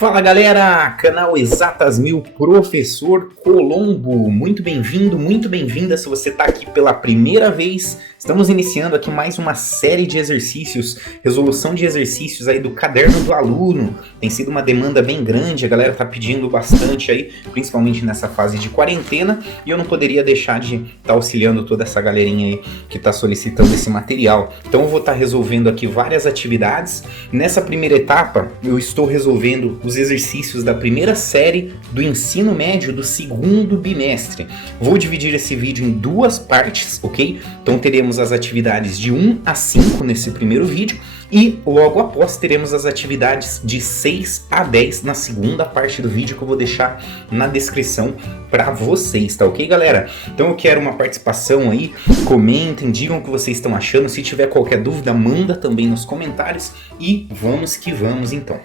Fala galera, canal Exatas Mil, Professor Colombo, muito bem-vindo, muito bem-vinda se você está aqui pela primeira vez. Estamos iniciando aqui mais uma série de exercícios, resolução de exercícios aí do caderno do aluno. Tem sido uma demanda bem grande, a galera tá pedindo bastante aí, principalmente nessa fase de quarentena, e eu não poderia deixar de estar auxiliando toda essa galerinha aí que está solicitando esse material. Então eu vou estar resolvendo aqui várias atividades. Nessa primeira etapa, eu estou resolvendo os exercícios da primeira série do ensino médio do segundo bimestre. Vou dividir esse vídeo em duas partes, ok? Então teremos as atividades de 1 a 5 nesse primeiro vídeo e logo após teremos as atividades de 6 a 10 na segunda parte do vídeo que eu vou deixar na descrição para vocês, tá ok, galera? Então eu quero uma participação aí, comentem, digam o que vocês estão achando, se tiver qualquer dúvida manda também nos comentários e vamos que vamos então.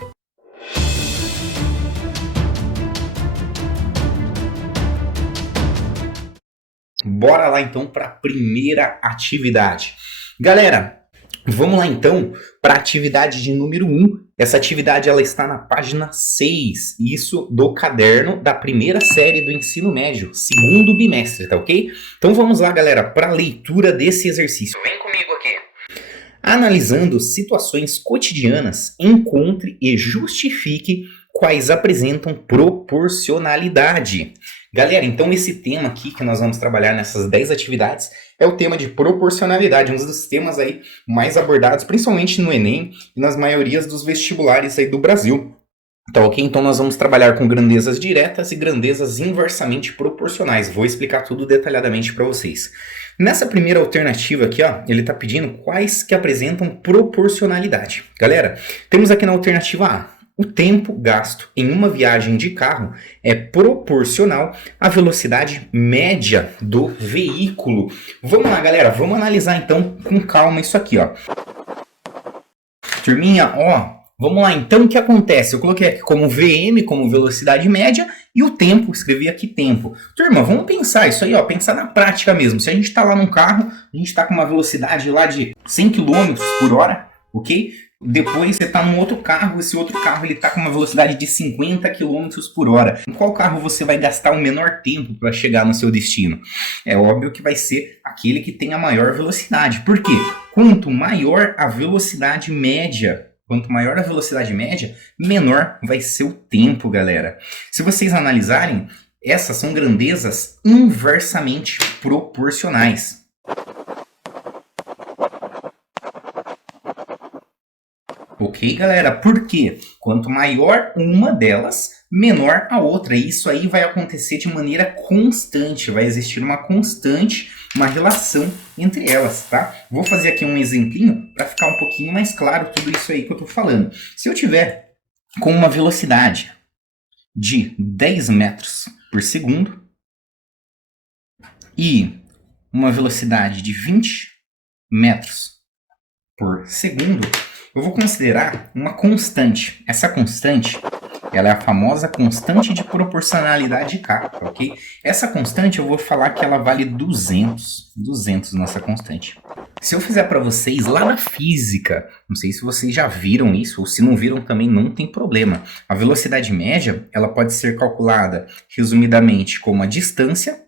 Bora lá então para a primeira atividade. Galera, vamos lá então para a atividade de número 1. Essa atividade ela está na página 6, isso do caderno da primeira série do ensino médio, segundo bimestre, tá ok? Então vamos lá, galera, para a leitura desse exercício. Vem comigo aqui. Analisando situações cotidianas, encontre e justifique quais apresentam proporcionalidade. Galera, então esse tema aqui que nós vamos trabalhar nessas 10 atividades é o tema de proporcionalidade, um dos temas aí mais abordados, principalmente no Enem e nas maiorias dos vestibulares aí do Brasil. Tá ok? Então nós vamos trabalhar com grandezas diretas e grandezas inversamente proporcionais. Vou explicar tudo detalhadamente para vocês. Nessa primeira alternativa aqui, ó, ele está pedindo quais que apresentam proporcionalidade. Galera, temos aqui na alternativa A. O tempo gasto em uma viagem de carro é proporcional à velocidade média do veículo. Vamos lá, galera, vamos analisar então com calma isso aqui, ó. Turminha, ó, vamos lá então, o que acontece? Eu coloquei aqui como VM, como velocidade média, e o tempo, escrevi aqui tempo. Turma, vamos pensar isso aí, ó, pensar na prática mesmo. Se a gente está lá num carro, a gente está com uma velocidade lá de 100 km por hora, ok? Depois você está num outro carro, esse outro carro ele está com uma velocidade de 50 km por hora. Em qual carro você vai gastar o menor tempo para chegar no seu destino? É óbvio que vai ser aquele que tem a maior velocidade. Por quê? Quanto maior a velocidade média, menor vai ser o tempo, galera. Se vocês analisarem, essas são grandezas inversamente proporcionais. Ok, galera? Por quê? Quanto maior uma delas, menor a outra. E isso aí vai acontecer de maneira constante. Vai existir uma constante, uma relação entre elas, tá? Vou fazer aqui um exemplinho para ficar um pouquinho mais claro tudo isso aí que eu tô falando. Se eu tiver com uma velocidade de 10 metros por segundo e uma velocidade de 20 metros por segundo, eu vou considerar uma constante. Essa constante, ela é a famosa constante de proporcionalidade K, ok? Essa constante eu vou falar que ela vale 200 nossa constante. Se eu fizer para vocês lá na física, não sei se vocês já viram isso, ou se não viram também não tem problema. A velocidade média, ela pode ser calculada resumidamente como a distância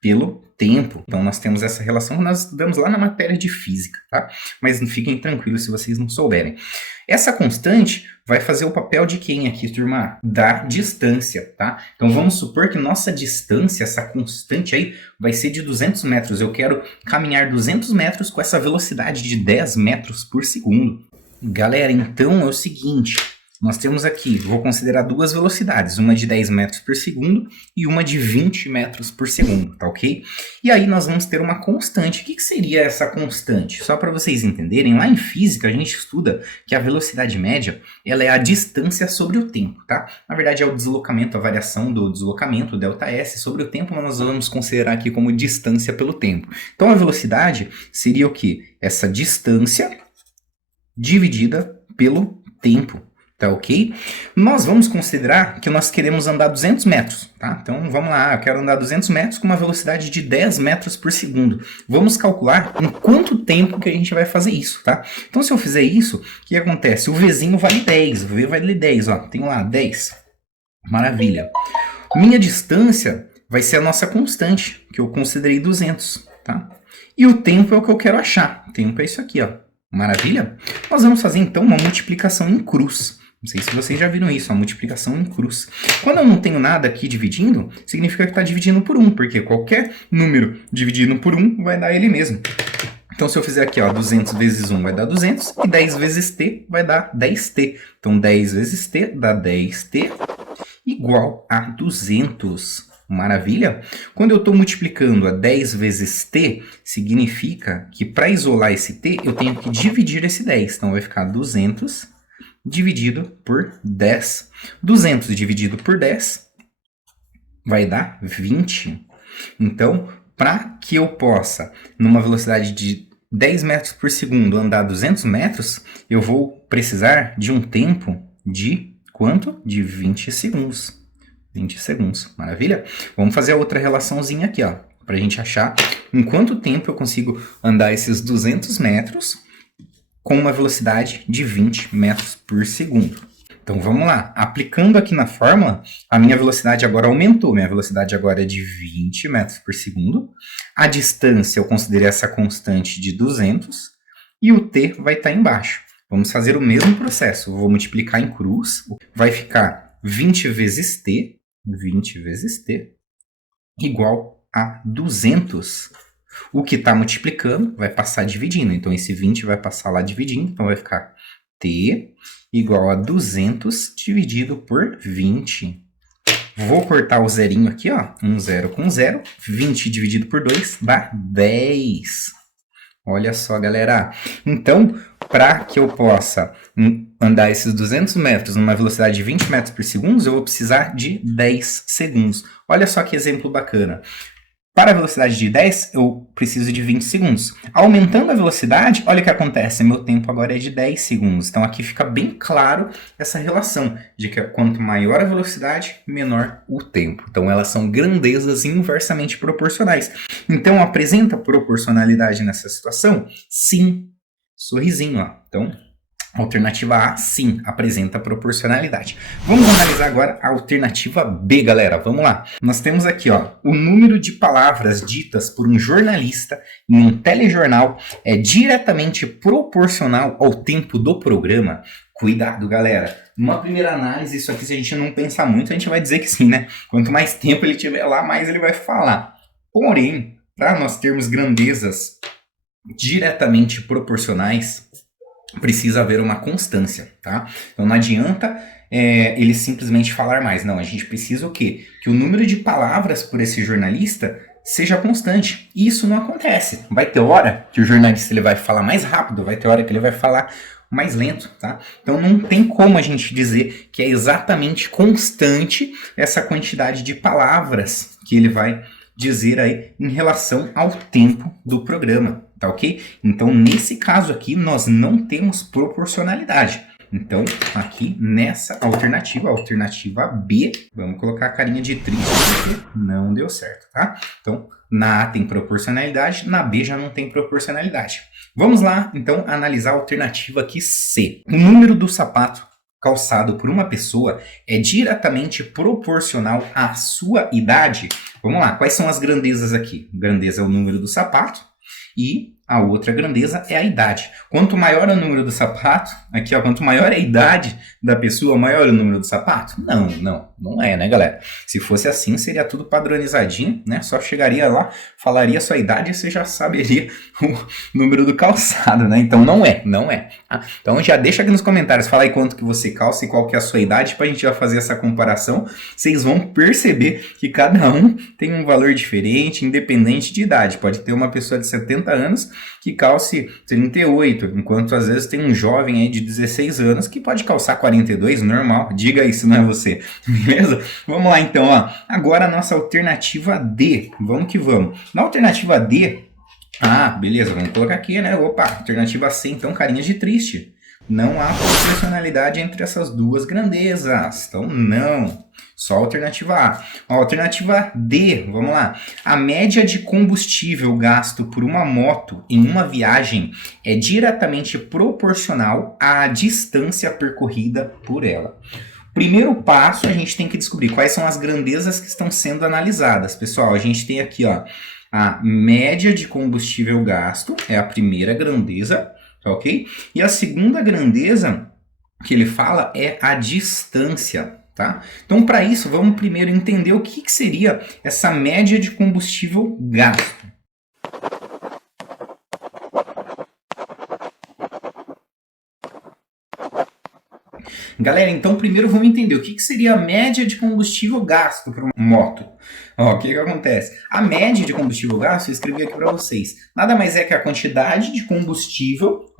pelo tempo. Então nós temos essa relação que nós estudamos lá na matéria de física, tá? Mas fiquem tranquilos se vocês não souberem. Essa constante vai fazer o papel de quem aqui, turma? Da distância, tá? Então vamos supor que nossa distância, essa constante aí, vai ser de 200 metros. Eu quero caminhar 200 metros com essa velocidade de 10 metros por segundo. Galera, então é o seguinte... Nós temos aqui, vou considerar duas velocidades, uma de 10 metros por segundo e uma de 20 metros por segundo, tá ok? E aí nós vamos ter uma constante. O que seria essa constante? Só para vocês entenderem, lá em física a gente estuda que a velocidade média ela é a distância sobre o tempo, tá? Na verdade é o deslocamento, a variação do deslocamento, ΔS, sobre o tempo, mas nós vamos considerar aqui como distância pelo tempo. Então a velocidade seria o quê? Essa distância dividida pelo tempo. Tá ok? Nós vamos considerar que nós queremos andar 200 metros, tá? Então vamos lá, eu quero andar 200 metros com uma velocidade de 10 metros por segundo. Vamos calcular em quanto tempo que a gente vai fazer isso, tá? Então se eu fizer isso, o que acontece? O Vzinho vale 10, o V vale 10, ó, tem lá 10. Maravilha. Minha distância vai ser a nossa constante, que eu considerei 200, tá? E o tempo é o que eu quero achar. O tempo é isso aqui, ó. Maravilha? Nós vamos fazer então uma multiplicação em cruz. Não sei se vocês já viram isso, a multiplicação em cruz. Quando eu não tenho nada aqui dividindo, significa que está dividindo por 1, porque qualquer número dividido por 1 vai dar ele mesmo. Então, se eu fizer aqui, ó, 200 vezes 1 vai dar 200, e 10 vezes t vai dar 10t. Então, 10 vezes t dá 10t igual a 200. Maravilha? Quando eu estou multiplicando a 10 vezes t, significa que para isolar esse t, eu tenho que dividir esse 10. Então, vai ficar 200 dividido por 10. 200 dividido por 10 vai dar 20. Então, para que eu possa, numa velocidade de 10 metros por segundo, andar 200 metros, eu vou precisar de um tempo de quanto? De 20 segundos. 20 segundos, maravilha? Vamos fazer a outra relaçãozinha aqui, ó, para a gente achar em quanto tempo eu consigo andar esses 200 metros com uma velocidade de 20 metros por segundo. Então vamos lá, aplicando aqui na fórmula, a minha velocidade agora aumentou, minha velocidade agora é de 20 metros por segundo, a distância eu considerei essa constante de 200 e o t vai estar embaixo. Vamos fazer o mesmo processo, eu vou multiplicar em cruz, vai ficar 20 vezes t igual a 200. O que está multiplicando vai passar dividindo. Então, esse 20 vai passar lá dividindo. Então, vai ficar t igual a 200 dividido por 20. Vou cortar o zerinho aqui, ó. 1 zero com 0. 20 dividido por 2 dá 10. Olha só, galera. Então, para que eu possa andar esses 200 metros numa velocidade de 20 metros por segundo, eu vou precisar de 10 segundos. Olha só que exemplo bacana. Para a velocidade de 10, eu preciso de 20 segundos. Aumentando a velocidade, olha o que acontece. Meu tempo agora é de 10 segundos. Então, aqui fica bem claro essa relação de que quanto maior a velocidade, menor o tempo. Então, elas são grandezas inversamente proporcionais. Então, apresenta proporcionalidade nessa situação? Sim. Sorrisinho, ó. Então, alternativa A, sim, apresenta proporcionalidade. Vamos analisar agora a alternativa B, galera. Vamos lá. Nós temos aqui, ó, o número de palavras ditas por um jornalista em um telejornal é diretamente proporcional ao tempo do programa. Cuidado, galera. Numa primeira análise, isso aqui, se a gente não pensar muito, a gente vai dizer que sim, né? Quanto mais tempo ele tiver lá, mais ele vai falar. Porém, para nós termos grandezas diretamente proporcionais, precisa haver uma constância, tá? Então não adianta ele simplesmente falar mais. Não, a gente precisa o quê? Que o número de palavras por esse jornalista seja constante. E isso não acontece. Vai ter hora que o jornalista ele vai falar mais rápido, vai ter hora que ele vai falar mais lento, tá? Então não tem como a gente dizer que é exatamente constante essa quantidade de palavras que ele vai dizer aí em relação ao tempo do programa. Tá ok? Então, nesse caso aqui, nós não temos proporcionalidade. Então, aqui nessa alternativa, a alternativa B, vamos colocar a carinha de triste porque não deu certo, tá? Então, na A tem proporcionalidade, na B já não tem proporcionalidade. Vamos lá, então, analisar a alternativa aqui C. O número do sapato calçado por uma pessoa é diretamente proporcional à sua idade. Vamos lá, quais são as grandezas aqui? Grandeza é o número do sapato. E a outra grandeza é a idade. Quanto maior é o número do sapato, aqui ó, quanto maior é a idade da pessoa, maior é o número do sapato? Não é, né, galera? Se fosse assim, seria tudo padronizadinho, né? Só chegaria lá, falaria a sua idade e você já saberia o número do calçado, né? Então não é. Tá? Então já deixa aqui nos comentários, fala aí quanto que você calça e qual que é a sua idade, pra gente já fazer essa comparação. Vocês vão perceber que cada um tem um valor diferente, independente de idade. Pode ter uma pessoa de 70 anos que calce 38, enquanto às vezes tem um jovem aí de 16 anos que pode calçar 42, normal. Diga isso, não é você, beleza? Vamos lá então, ó. Agora a nossa alternativa D, vamos que vamos. Na alternativa D, beleza, vamos colocar aqui, né? Opa, alternativa C, então, carinha de triste. Não há proporcionalidade entre essas duas grandezas. Então, não. Só a alternativa A. A alternativa D, vamos lá. A média de combustível gasto por uma moto em uma viagem é diretamente proporcional à distância percorrida por ela. Primeiro passo, a gente tem que descobrir quais são as grandezas que estão sendo analisadas. Pessoal, a gente tem aqui, ó, a média de combustível gasto, é a primeira grandeza, tá ok? E a segunda grandeza que ele fala é a distância, tá? Então, para isso, vamos primeiro entender o que seria essa média de combustível gasto. Galera, então primeiro vamos entender o que seria a média de combustível gasto para uma moto. Ó, o que acontece? A média de combustível gasto, eu escrevi aqui para vocês. Nada mais é que a quantidade de combustível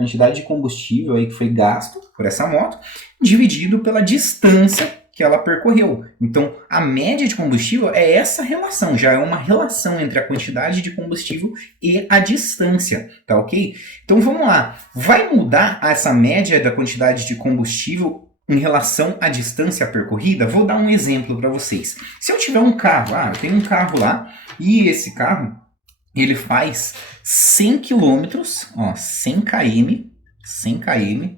aí que foi gasto por essa moto, dividido pela distância que ela percorreu. Então, a média de combustível é essa relação, já é uma relação entre a quantidade de combustível e a distância, tá ok? Então, vamos lá. Vai mudar essa média da quantidade de combustível em relação à distância percorrida? Vou dar um exemplo para vocês. Se eu tiver um carro, eu tenho um carro lá, e esse carro, ele faz 100 km, 100 km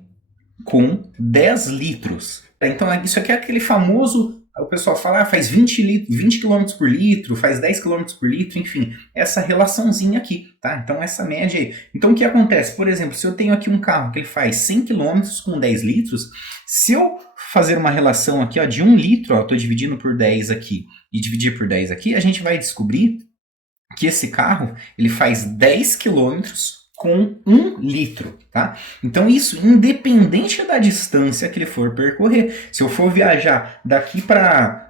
com 10 litros. Então, isso aqui é aquele famoso, o pessoal fala, faz 20 km por litro, faz 10 km por litro, enfim, essa relaçãozinha aqui, tá? Então, essa média aí. Então, o que acontece? Por exemplo, se eu tenho aqui um carro que ele faz 100 km com 10 litros, se eu fazer uma relação aqui, ó, de 1 litro, eu estou dividindo por 10 aqui, e dividir por 10 aqui, a gente vai descobrir que esse carro, ele faz 10 quilômetros com 1 litro, tá? Então isso independente da distância que ele for percorrer. Se eu for viajar daqui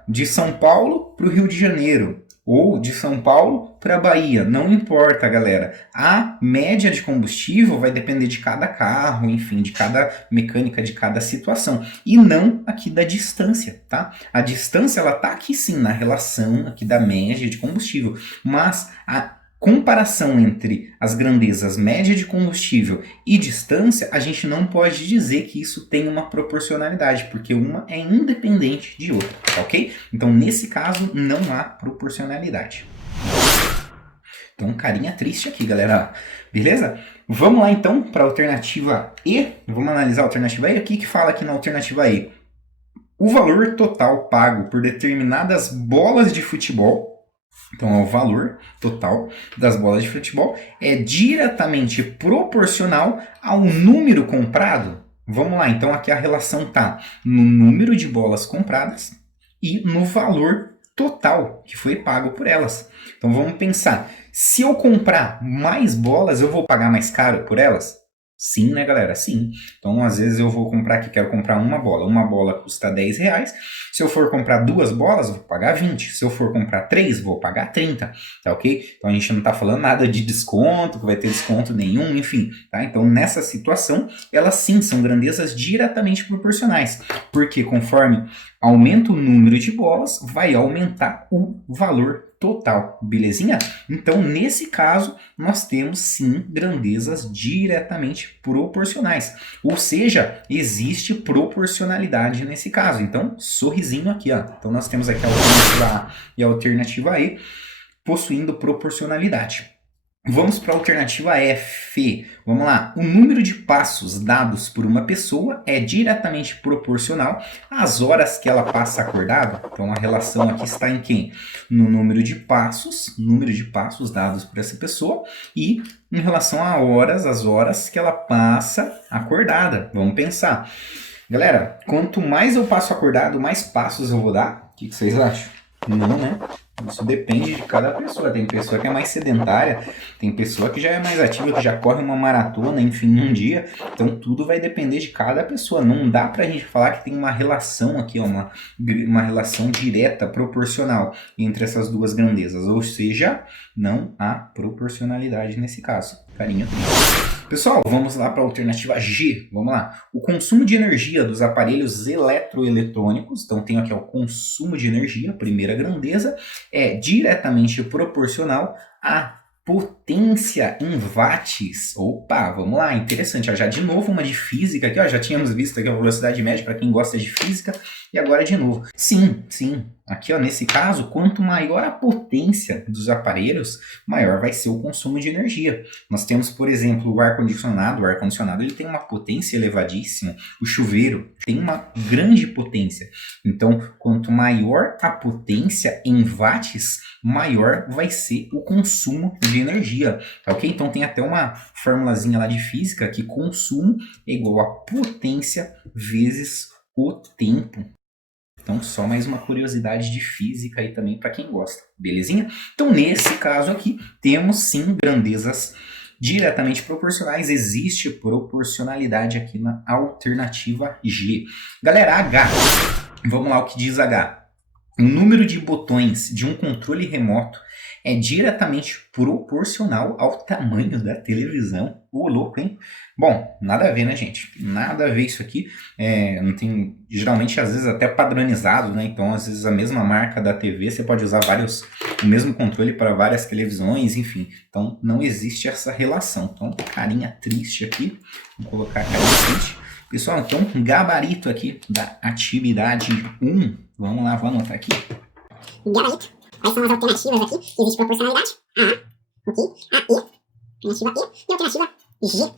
de São Paulo para o Rio de Janeiro, ou de São Paulo para a Bahia, não importa, galera. A média de combustível vai depender de cada carro, enfim, de cada mecânica, de cada situação, e não aqui da distância, tá? A distância, ela tá aqui sim, na relação aqui da média de combustível, mas a comparação entre as grandezas média de combustível e distância, a gente não pode dizer que isso tem uma proporcionalidade, porque uma é independente de outra, tá ok? Então, nesse caso, não há proporcionalidade. Então, carinha triste aqui, galera. Beleza? Vamos lá, então, para a alternativa E. Vamos analisar a alternativa E. O que fala aqui na alternativa E? O valor total pago por determinadas bolas de futebol, então, o valor total das bolas de futebol é diretamente proporcional ao número comprado. Vamos lá, então aqui a relação está no número de bolas compradas e no valor total que foi pago por elas. Então, vamos pensar, se eu comprar mais bolas, eu vou pagar mais caro por elas? Sim, né, galera? Sim. Então, às vezes eu vou comprar aqui, quero comprar uma bola. Uma bola custa R$10. Se eu for comprar 2 bolas, vou pagar 20. Se eu for comprar 3, vou pagar 30. Tá ok? Então, a gente não tá falando nada de desconto, que vai ter desconto nenhum, enfim. Tá? Então, nessa situação, elas sim são grandezas diretamente proporcionais. Porque conforme aumenta o número de bolas, vai aumentar o valor total, belezinha? Então, nesse caso, nós temos sim grandezas diretamente proporcionais. Ou seja, existe proporcionalidade nesse caso. Então, sorrisinho aqui, ó. Então, nós temos aqui a alternativa A e a alternativa E possuindo proporcionalidade. Vamos para a alternativa F. Vamos lá. O número de passos dados por uma pessoa é diretamente proporcional às horas que ela passa acordada. Então, a relação aqui está em quem? No número de passos dados por essa pessoa e em relação a horas, as horas que ela passa acordada. Vamos pensar. Galera, quanto mais eu passo acordado, mais passos eu vou dar. O que vocês acham? Não, né? Isso depende de cada pessoa. Tem pessoa que é mais sedentária, tem pessoa que já é mais ativa, que já corre uma maratona, enfim, num dia. Então, tudo vai depender de cada pessoa. Não dá pra gente falar que tem uma relação aqui, ó, uma relação direta, proporcional entre essas duas grandezas. Ou seja, não há proporcionalidade nesse caso. Carinha triste. Pessoal, vamos lá para a alternativa G. Vamos lá. O consumo de energia dos aparelhos eletroeletrônicos, então tenho aqui o consumo de energia, a primeira grandeza, é diretamente proporcional à potência potência em watts. Opa, vamos lá, interessante. Ó, já de novo uma de física aqui, ó, já tínhamos visto aqui a velocidade média para quem gosta de física, e agora de novo. Sim, aqui ó, nesse caso, quanto maior a potência dos aparelhos, maior vai ser o consumo de energia. Nós temos, por exemplo, o ar-condicionado. O ar-condicionado ele tem uma potência elevadíssima, o chuveiro tem uma grande potência. Então, quanto maior a potência em watts, maior vai ser o consumo de energia, tá ok? Então tem até uma formulazinha lá de física que consumo é igual a potência vezes o tempo. Então só mais uma curiosidade de física aí também para quem gosta, belezinha? Então nesse caso aqui temos sim grandezas diretamente proporcionais, existe proporcionalidade aqui na alternativa G. Galera, H, vamos lá o que diz H. O número de botões de um controle remoto é diretamente proporcional ao tamanho da televisão. Ô, louco, hein? Bom, nada a ver, né, gente? Nada a ver isso aqui. Não tem, geralmente, às vezes, até padronizado, né? Então, às vezes, a mesma marca da TV, você pode usar o mesmo controle para várias televisões, enfim. Então, não existe essa relação. Então, carinha triste aqui. Vou colocar a carinha triste. Pessoal, então, gabarito aqui da atividade 1. Vamos lá, vou anotar aqui. Gabarito. Quais são as alternativas aqui? Existe proporcionalidade. A, ok. A, E. Alternativa E e alternativa G.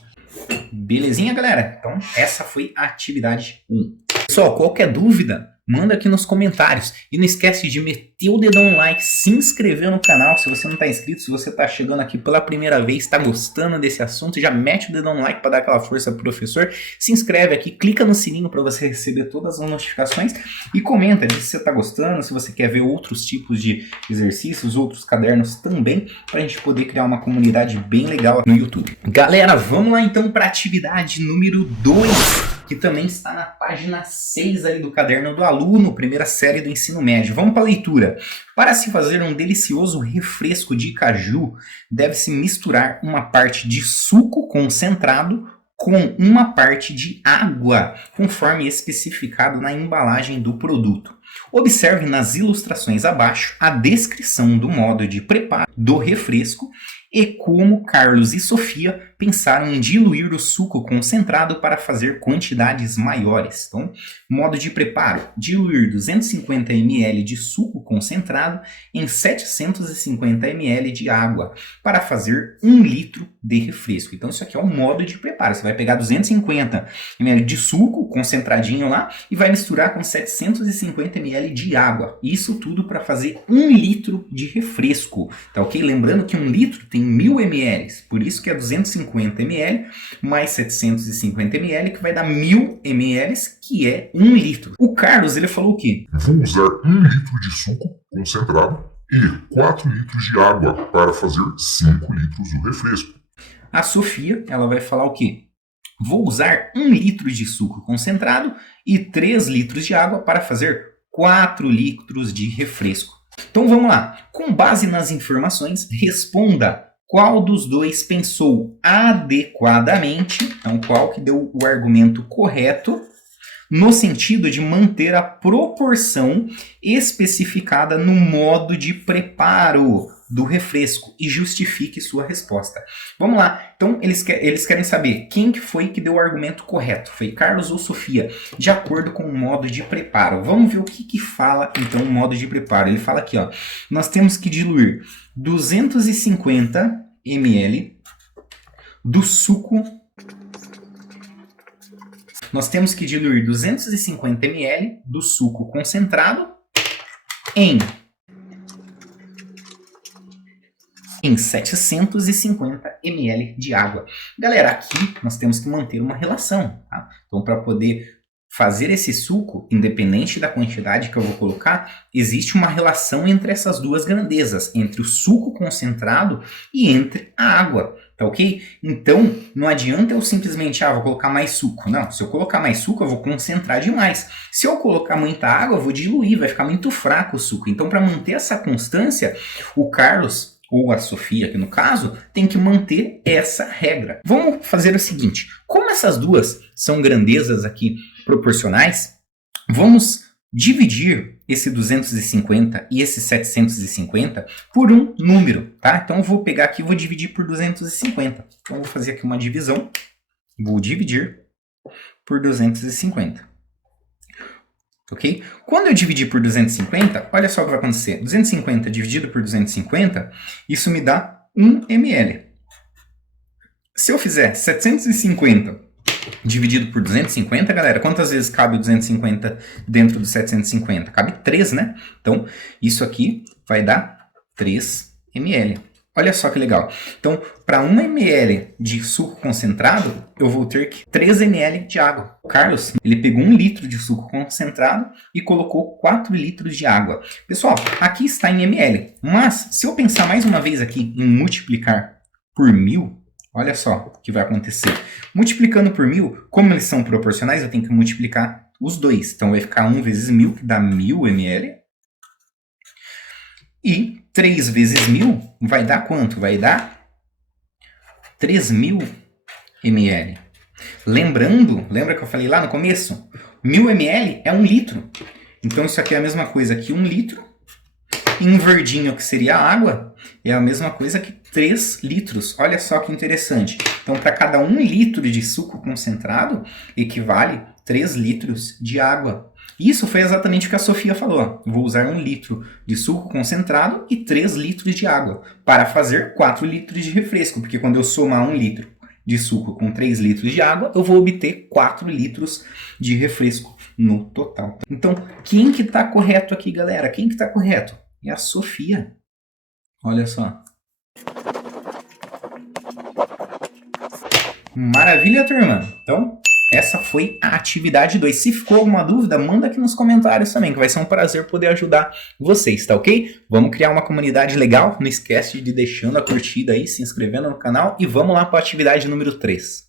Belezinha, galera? Então, essa foi a atividade 1. Pessoal, qualquer dúvida, manda aqui nos comentários. E não esquece de meter o dedão no like, se inscrever no canal se você não está inscrito, se você está chegando aqui pela primeira vez, está gostando desse assunto, já mete o dedão no like para dar aquela força pro professor. Se inscreve aqui, clica no sininho para você receber todas as notificações e comenta se você está gostando, se você quer ver outros tipos de exercícios, outros cadernos também, para a gente poder criar uma comunidade bem legal no YouTube. Galera, vamos lá então para a atividade número 2. Que também está na página 6 aí do caderno do aluno, primeira série do ensino médio. Vamos para a leitura. Para se fazer um delicioso refresco de caju, deve-se misturar uma parte de suco concentrado com uma parte de água, conforme especificado na embalagem do produto. Observe nas ilustrações abaixo a descrição do modo de preparo do refresco e como Carlos e Sofia pensaram em diluir o suco concentrado para fazer quantidades maiores. Então, modo de preparo: diluir 250 ml de suco concentrado em 750 ml de água para fazer 1 litro de refresco. Então, isso aqui é o modo de preparo. Você vai pegar 250 ml de suco concentradinho lá e vai misturar com 750 ml de água. Isso tudo para fazer 1 litro de refresco. Tá ok? Lembrando que 1 litro tem 1000 ml, por isso que é 250 ml mais 750 ml, que vai dar 1000 ml, que é 1 litro. O Carlos, ele falou o quê? Vou usar 1 litro de suco concentrado e 4 litros de água para fazer 5 litros do refresco. A Sofia, ela vai falar o quê? Vou usar 1 litro de suco concentrado e 3 litros de água para fazer 4 litros de refresco. Então vamos lá. Com base nas informações, responda qual dos dois pensou adequadamente, então qual que deu o argumento correto, no sentido de manter a proporção especificada no modo de preparo do refresco, e justifique sua resposta. Vamos lá, então eles querem saber quem que foi que deu o argumento correto, foi Carlos ou Sofia, de acordo com o modo de preparo. Vamos ver o que fala então o modo de preparo. Ele fala aqui, ó, nós temos que diluir 250 ml do suco. Nós temos que diluir 250 ml do suco concentrado em 750 ml de água. Galera, aqui nós temos que manter uma relação, tá? Então, para poder fazer esse suco, independente da quantidade que eu vou colocar, existe uma relação entre essas duas grandezas, entre o suco concentrado e entre a água, tá ok? Então, não adianta eu simplesmente, vou colocar mais suco. Não, se eu colocar mais suco, eu vou concentrar demais. Se eu colocar muita água, eu vou diluir, vai ficar muito fraco o suco. Então, para manter essa constância, o Carlos, ou a Sofia aqui no caso, tem que manter essa regra. Vamos fazer o seguinte, como essas duas são grandezas aqui proporcionais, vamos dividir esse 250 e esse 750 por um número, tá? Então eu vou pegar aqui e vou dividir por 250. Então eu vou fazer aqui uma divisão. Vou dividir por 250. Ok? Quando eu dividir por 250, olha só o que vai acontecer. 250 dividido por 250, isso me dá 1 ml. Se eu fizer 750 dividido por 250, galera, quantas vezes cabe o 250 dentro do 750? Cabe 3, né? Então, isso aqui vai dar 3 ml. Olha só que legal. Então, para 1 ml de suco concentrado, eu vou ter que 3 ml de água. O Carlos, ele pegou 1 litro de suco concentrado e colocou 4 litros de água. Pessoal, aqui está em ml. Mas, se eu pensar mais uma vez aqui em multiplicar por 1000, olha só o que vai acontecer. Multiplicando por 1000, como eles são proporcionais, eu tenho que multiplicar os dois. Então, vai ficar 1 vezes 1000, que dá 1000 ml. E 3 vezes 1000 vai dar quanto? Vai dar 3000 ml. Lembra que eu falei lá no começo? 1000 ml é 1 litro. Então, isso aqui é a mesma coisa que 1 litro. Em verdinho, que seria a água, é a mesma coisa que 3 litros. Olha só que interessante. Então, para cada 1 litro de suco concentrado, equivale 3 litros de água. Isso foi exatamente o que a Sofia falou. Vou usar 1 litro de suco concentrado e 3 litros de água para fazer 4 litros de refresco. Porque quando eu somar 1 litro de suco com 3 litros de água, eu vou obter 4 litros de refresco no total. Então, quem que está correto aqui, galera? Quem que está correto? É a Sofia. Olha só. Maravilha, turma. Então, essa foi a atividade 2. Se ficou alguma dúvida, manda aqui nos comentários também, que vai ser um prazer poder ajudar vocês, tá ok? Vamos criar uma comunidade legal. Não esquece de deixando a curtida aí, se inscrevendo no canal e vamos lá para a atividade número 3.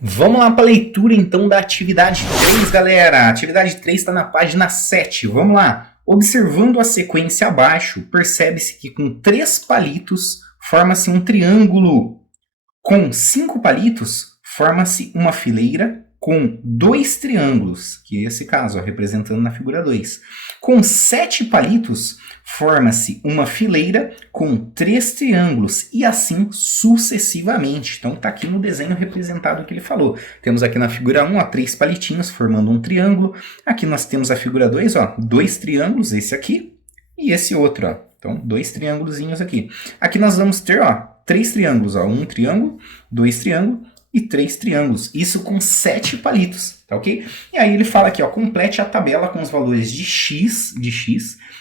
Vamos lá para a leitura então da atividade 3, galera. A atividade 3 está na página 7. Vamos lá. Observando a sequência abaixo, percebe-se que com 3 palitos forma-se um triângulo. Com 5 palitos, forma-se uma fileira com 2 triângulos, que é esse caso, ó, representando na figura 2. Com 7 palitos, forma-se uma fileira com 3 triângulos, e assim sucessivamente. Então, está aqui no desenho representado o que ele falou. Temos aqui na figura 1, ó, 3 palitinhos formando um triângulo. Aqui nós temos a figura 2, ó, 2 triângulos, esse aqui e esse outro. Ó. Então, 2 triângulozinhos aqui. Aqui nós vamos ter 3 triângulos, ó, 1 triângulo, 2 triângulos e 3 triângulos. Isso com 7 palitos, tá ok? E aí ele fala aqui, ó, complete a tabela com os valores de x, de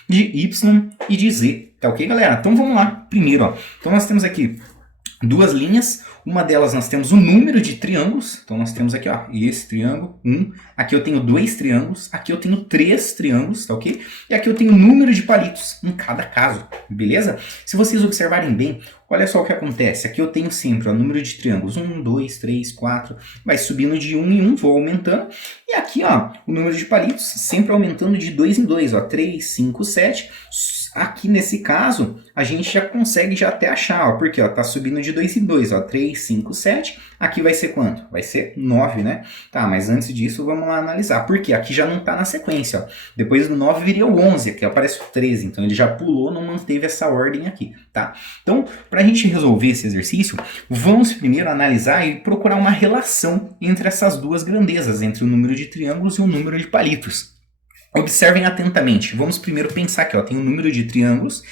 y e de z, tá ok, galera? Então vamos lá, primeiro, ó. Então nós temos aqui 2 linhas, uma delas nós temos o número de triângulos, então nós temos aqui, ó, esse triângulo, 1, aqui eu tenho 2 triângulos, aqui eu tenho 3 triângulos, tá ok? E aqui eu tenho o número de palitos em cada caso, beleza? Se vocês observarem bem, olha só o que acontece, aqui eu tenho sempre o número de triângulos, 1, 2, 3, 4, vai subindo de 1 em 1, vou aumentando, e aqui, ó, o número de palitos sempre aumentando de 2 em 2, ó, 3, 5, 7, aqui nesse caso, a gente já consegue já até achar, ó, porque ó, tá subindo de 2 em 2, ó, 3, 5, 7, aqui vai ser quanto? Vai ser 9, né? Tá, mas antes disso, vamos lá analisar, porque aqui já não tá na sequência, ó. Depois do 9 viria o 11, aqui aparece o 13, então ele já pulou, não manteve essa ordem aqui, tá? Então, pra gente resolver esse exercício, vamos primeiro analisar e procurar uma relação entre essas duas grandezas, entre o número de triângulos e o número de palitos. Observem atentamente. Vamos primeiro pensar aqui, ó, tem o número de triângulos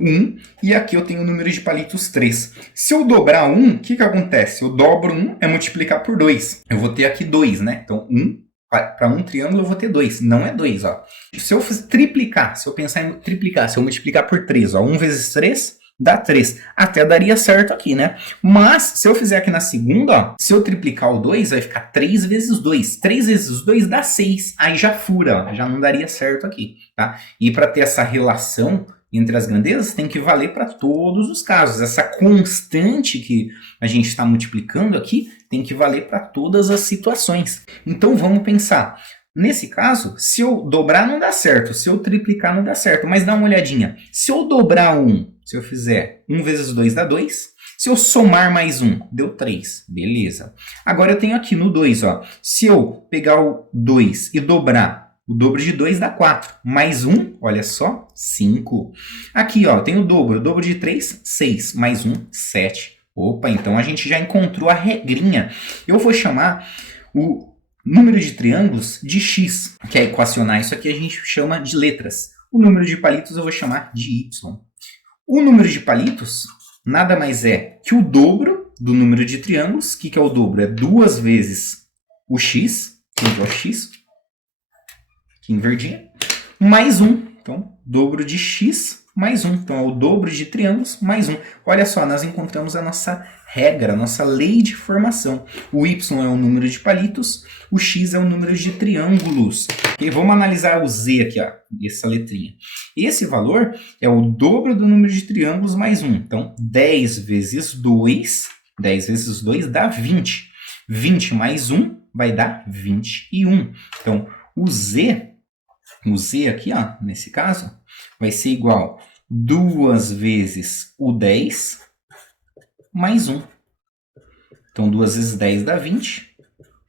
1 e aqui eu tenho o número de palitos 3. Se eu dobrar 1, o que acontece? Eu dobro 1 é multiplicar por 2. Eu vou ter aqui 2, né? Então 1, para um triângulo eu vou ter 2. Não é 2, ó. Se eu triplicar, se eu pensar em triplicar, se eu multiplicar por 3, ó, 1 vezes 3... dá 3. Até daria certo aqui, né? Mas, se eu fizer aqui na segunda, ó, se eu triplicar o 2, vai ficar 3 vezes 2. 3 vezes 2 dá 6. Aí já fura, ó, já não daria certo aqui, tá? E para ter essa relação entre as grandezas, tem que valer para todos os casos. Essa constante que a gente está multiplicando aqui, tem que valer para todas as situações. Então, vamos pensar. Nesse caso, se eu dobrar não dá certo, se eu triplicar não dá certo, mas dá uma olhadinha. Se eu dobrar 1, se eu fizer 1 vezes 2 dá 2, se eu somar mais 1, deu 3, beleza. Agora eu tenho aqui no 2, ó, se eu pegar o 2 e dobrar O dobro de 2 dá 4. Mais 1, olha só, 5. Aqui, ó, tem o dobro. O dobro de 3, 6. Mais 1, 7. Opa, então a gente já encontrou a regrinha. Eu vou chamar o número de triângulos de x. Que é equacionar isso aqui a gente chama de letras. O número de palitos eu vou chamar de y. O número de palitos nada mais é que o dobro do número de triângulos. O que é o dobro? É 2 vezes o x. Aqui é o x. Aqui em verdinho. Mais 1. Então, dobro de x mais 1. Então, é o dobro de triângulos mais 1. Olha só, nós encontramos a nossa regra, a nossa lei de formação. O y é o número de palitos, o x é o número de triângulos. E vamos analisar o z aqui, ó, essa letrinha. Esse valor é o dobro do número de triângulos mais 1. Então, 10 vezes 2, 10 vezes 2 dá 20. 20 mais 1 vai dar 21. Então, o z aqui, ó, nesse caso, vai ser igual a 2 vezes o 10 mais 1. Então, 2 vezes 10 dá 20,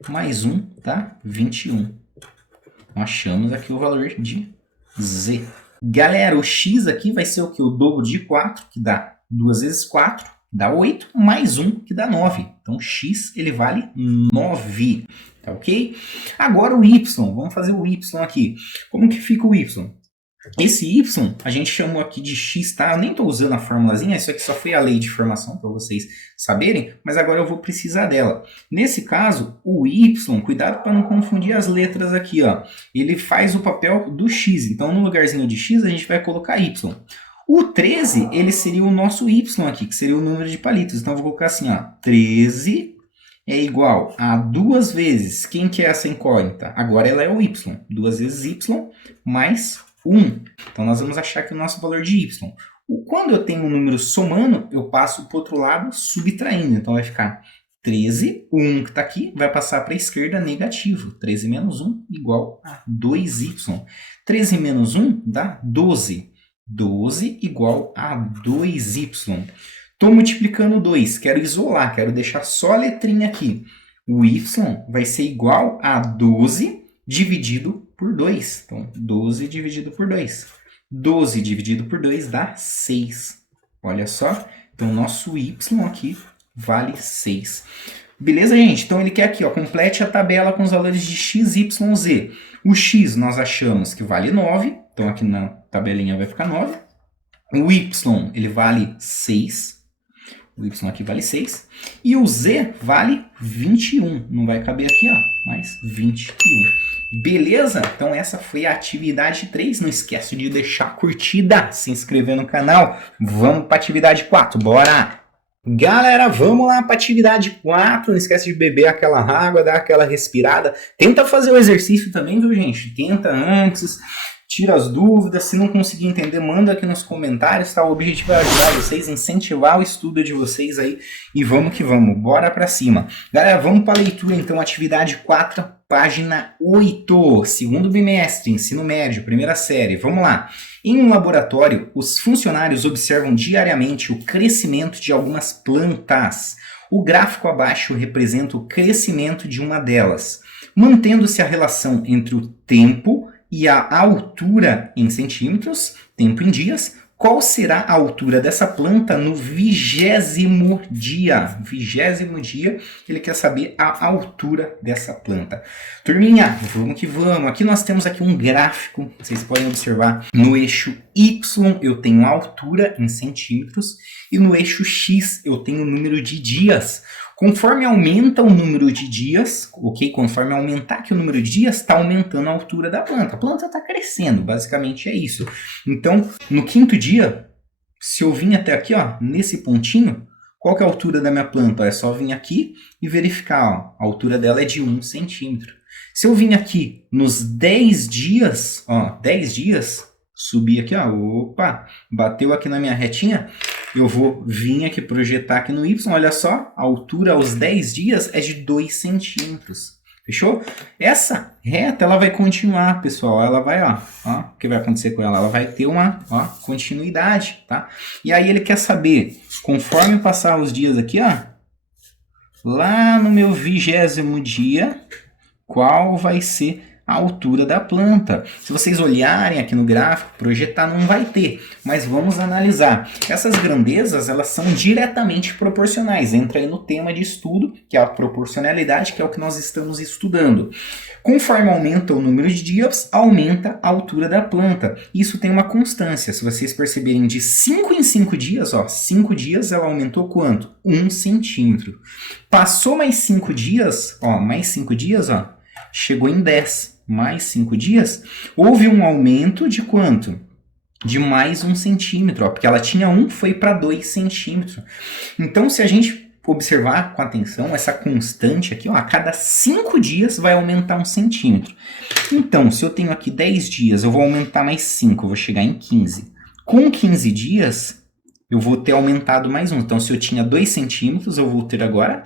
mais 1 dá 21. Então, achamos aqui o valor de z. Galera, o x aqui vai ser o que? O dobro de 4, que dá 2 vezes 4, dá 8, mais 1, que dá 9. Então, x ele vale 9. Tá ok? Agora o y, vamos fazer o y aqui. Como que fica o y? Esse y a gente chamou aqui de x, tá? Eu nem estou usando a formulazinha, isso aqui só foi a lei de formação para vocês saberem, mas agora eu vou precisar dela. Nesse caso, o y, cuidado para não confundir as letras aqui, ó. Ele faz o papel do x, então no lugarzinho de x a gente vai colocar y. O 13, ele seria o nosso y aqui, que seria o número de palitos. Então eu vou colocar assim, ó, 13 é igual a 2 vezes, quem que é essa incógnita? Agora ela é o y, 2 vezes y mais 1. Então nós vamos achar que o nosso valor de y. Quando eu tenho um número somando, eu passo para o outro lado subtraindo. Então vai ficar 13, o 1 que está aqui vai passar para a esquerda negativo. 13 menos 1 igual a 2y. 13 menos 1 dá 12. 12 igual a 2y. Estou multiplicando 2, quero isolar, quero deixar só a letrinha aqui. O y vai ser igual a 12 dividido por 2. Então, 12 dividido por 2. 12 dividido por 2 dá 6. Olha só. Então, nosso y aqui vale 6. Beleza, gente? Então, ele quer aqui, ó, complete a tabela com os valores de x, y, z. O x nós achamos que vale 9. Então, aqui na tabelinha vai ficar 9. O y, ele vale 6. O y aqui vale 6. E o z vale 21. Não vai caber aqui, ó, mas 21. Beleza? Então essa foi a atividade 3. Não esquece de deixar a curtida, se inscrever no canal. Vamos para a atividade 4. Bora! Galera, vamos lá para a atividade 4. Não esquece de beber aquela água, dar aquela respirada. Tenta fazer o exercício também, viu, gente? Tenta antes. Tira as dúvidas, se não conseguir entender, manda aqui nos comentários, tá? O objetivo é ajudar vocês, incentivar o estudo de vocês aí e vamos que vamos, bora pra cima. Galera, vamos pra leitura então, atividade 4, página 8, segundo bimestre, ensino médio, primeira série, vamos lá. Em um laboratório, os funcionários observam diariamente o crescimento de algumas plantas. O gráfico abaixo representa o crescimento de uma delas, mantendo-se a relação entre o tempo e a altura em centímetros, tempo em dias. Qual será a altura dessa planta no 20º dia? 20º dia, ele quer saber a altura dessa planta. Turminha, vamos que vamos. Aqui nós temos aqui um gráfico, vocês podem observar. No eixo Y eu tenho a altura em centímetros e no eixo X eu tenho o número de dias. Conforme aumenta o número de dias, ok? Conforme aumentar aqui o número de dias, está aumentando a altura da planta. A planta está crescendo, basicamente é isso. Então, no 5º dia, se eu vim até aqui, ó, nesse pontinho, qual que é a altura da minha planta? É só vir aqui e verificar, ó, a altura dela é de 1 centímetro. Se eu vim aqui nos 10 dias, ó, 10 dias, subir aqui, ó, opa, bateu aqui na minha retinha, eu vou vir aqui, projetar aqui no Y, olha só, a altura aos 10 dias é de 2 centímetros, fechou? Essa reta, ela vai continuar, pessoal, ela vai, ó, o que vai acontecer com ela? Ela vai ter uma, ó, continuidade, tá? E aí ele quer saber, conforme passar os dias aqui, ó, lá no meu 20º dia, qual vai ser a altura da planta. Se vocês olharem aqui no gráfico, projetar não vai ter, mas vamos analisar. Essas grandezas, elas são diretamente proporcionais. Entra aí no tema de estudo, que é a proporcionalidade, que é o que nós estamos estudando. Conforme aumenta o número de dias, aumenta a altura da planta. Isso tem uma constância. Se vocês perceberem, de 5 em 5 dias, 5 dias ela aumentou quanto? 1 centímetro. Passou mais 5 dias, chegou em 10. Mais 5 dias, houve um aumento de quanto? De mais 1 centímetro, porque ela tinha 1, foi para 2 centímetros. Então, se a gente observar com atenção, essa constante aqui, a cada 5 dias vai aumentar 1 centímetro. Então, se eu tenho aqui 10 dias, eu vou aumentar mais 5, eu vou chegar em 15. Com 15 dias, eu vou ter aumentado mais 1. Então, se eu tinha 2 centímetros, eu vou ter agora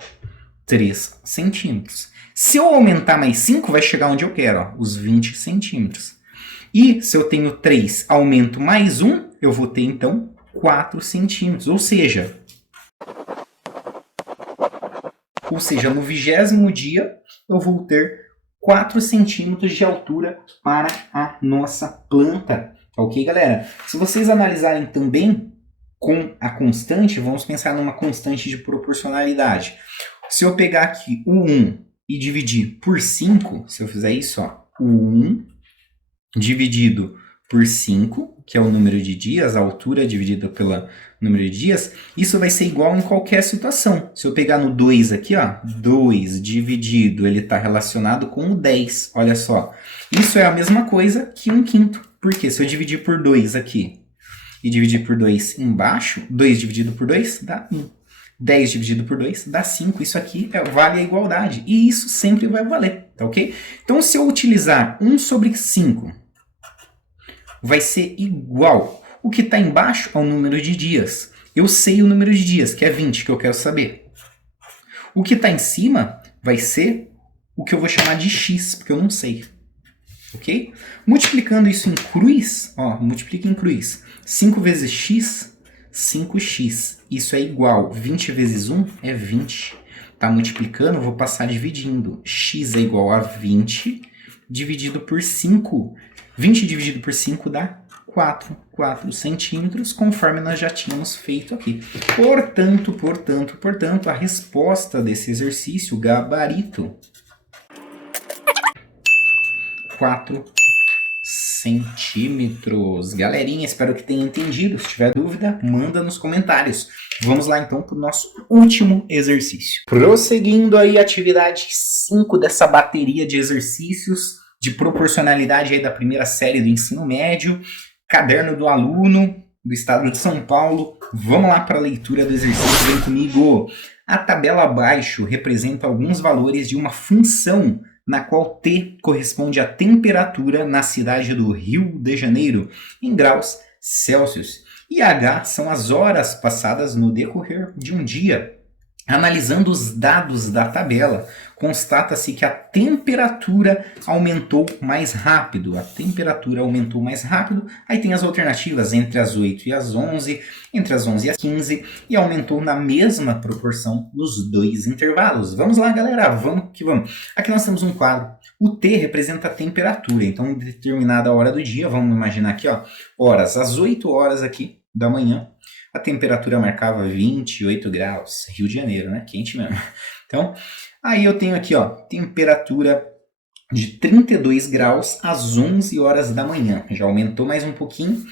3 centímetros. Se eu aumentar mais 5, vai chegar onde eu quero, os 20 centímetros. E se eu tenho 3, aumento mais 1, eu vou ter, então, 4 centímetros. Ou seja, no 20º dia, eu vou ter 4 centímetros de altura para a nossa planta. Ok, galera? Se vocês analisarem também com a constante, vamos pensar numa constante de proporcionalidade. Se eu pegar aqui o 1 e dividir por 5, se eu fizer isso, o 1 dividido por 5, que é o número de dias, a altura dividida pelo número de dias, isso vai ser igual em qualquer situação. Se eu pegar no 2 aqui, 2 dividido, ele está relacionado com o 10, olha só. Isso é a mesma coisa que 1/5, porque se eu dividir por 2 aqui e dividir por 2 embaixo, 2 dividido por 2 dá 1. 10 dividido por 2 dá 5. Isso aqui vale a igualdade. E isso sempre vai valer, tá ok? Então, se eu utilizar 1 sobre 5, vai ser igual. O que está embaixo é o número de dias. Eu sei o número de dias, que é 20, que eu quero saber. O que está em cima vai ser o que eu vou chamar de x, porque eu não sei. Ok? Multiplicando isso em cruz, multiplica em cruz. 5 vezes x, 5x. Isso é igual. 20 vezes 1 é 20. Tá multiplicando, eu vou passar dividindo. X é igual a 20 dividido por 5. 20 dividido por 5 dá 4 centímetros, conforme nós já tínhamos feito aqui. Portanto, a resposta desse exercício, gabarito, 4 centímetros. Galerinha, espero que tenha entendido. Se tiver dúvida, manda nos comentários. Vamos lá então para o nosso último exercício. Prosseguindo aí a atividade 5 dessa bateria de exercícios de proporcionalidade aí da primeira série do ensino médio, caderno do aluno do estado de São Paulo. Vamos lá para a leitura do exercício, vem comigo. A tabela abaixo representa alguns valores de uma função na qual T corresponde à temperatura na cidade do Rio de Janeiro, em graus Celsius, e H são as horas passadas no decorrer de um dia. Analisando os dados da tabela, constata-se que a temperatura aumentou mais rápido. Aí tem as alternativas entre as 8 e as 11, entre as 11 e as 15, e aumentou na mesma proporção nos dois intervalos. Vamos lá, galera, vamos que vamos. Aqui nós temos um quadro. O T representa a temperatura, então em determinada hora do dia, vamos imaginar aqui, horas, às 8 horas aqui da manhã, a temperatura marcava 28 graus, Rio de Janeiro, né? Quente mesmo. Então, aí eu tenho aqui, temperatura de 32 graus às 11 horas da manhã. Já aumentou mais um pouquinho.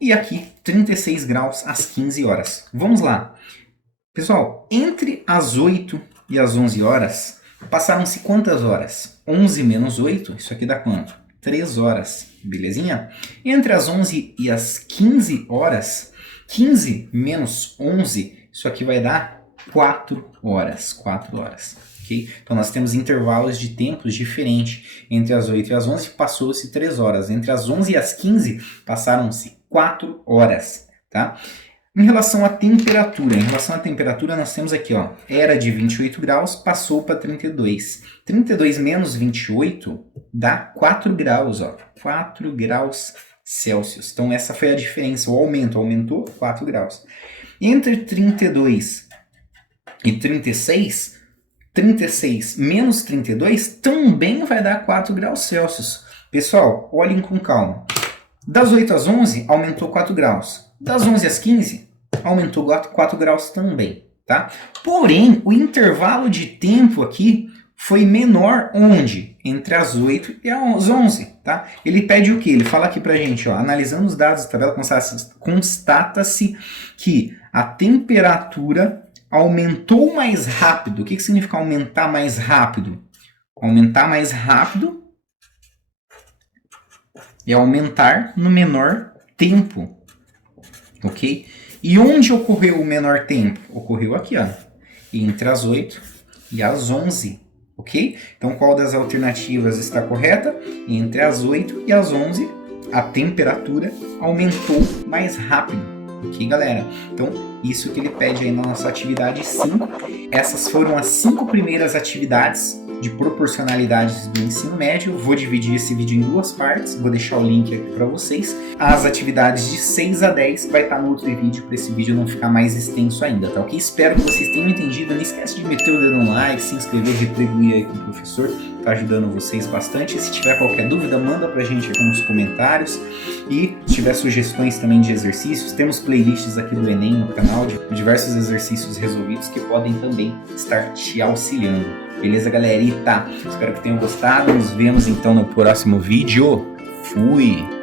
E aqui, 36 graus às 15 horas. Vamos lá. Pessoal, entre as 8 e as 11 horas, passaram-se quantas horas? 11 menos 8, isso aqui dá quanto? 3 horas, belezinha? Entre as 11 e as 15 horas... 15 menos 11, isso aqui vai dar 4 horas. Okay? Então, nós temos intervalos de tempos diferentes. Entre as 8 e as 11, passou-se 3 horas. Entre as 11 e as 15, passaram-se 4 horas. Tá? Em relação à temperatura, nós temos aqui, era de 28 graus, passou para 32. 32 menos 28 dá 4 graus. 4 graus Celsius. Então, essa foi a diferença, o aumento. Aumentou 4 graus. Entre 32 e 36, 36 menos 32 também vai dar 4 graus Celsius. Pessoal, olhem com calma. Das 8 às 11, aumentou 4 graus. Das 11 às 15, aumentou 4 graus também, tá? Porém, o intervalo de tempo aqui foi menor onde? Entre as 8 e as 11, tá? Ele pede o quê? Ele fala aqui pra gente, ó, analisando os dados da tabela, constata-se que a temperatura aumentou mais rápido. O que significa aumentar mais rápido? Aumentar mais rápido é aumentar no menor tempo, ok? E onde ocorreu o menor tempo? Ocorreu aqui, ó, entre as 8 e as 11, ok? Então, qual das alternativas está correta? Entre as 8 e as 11, a temperatura aumentou mais rápido, ok, galera? Então, isso que ele pede aí na nossa atividade 5. Essas foram as 5 primeiras atividades de proporcionalidades do ensino médio. Vou dividir esse vídeo em 2 partes, vou deixar o link aqui para vocês. As atividades de 6 a 10 vai estar no outro vídeo, para esse vídeo não ficar mais extenso ainda, tá ok? Espero que vocês tenham entendido. Não esquece de meter o dedo no like, se inscrever, retribuir aí com o professor, tá ajudando vocês bastante. Se tiver qualquer dúvida, manda pra gente aqui nos comentários. E se tiver sugestões também de exercícios, temos playlists aqui do Enem no canal, de diversos exercícios resolvidos que podem também estar te auxiliando. Beleza, galerita? Espero que tenham gostado. Nos vemos então no próximo vídeo. Fui!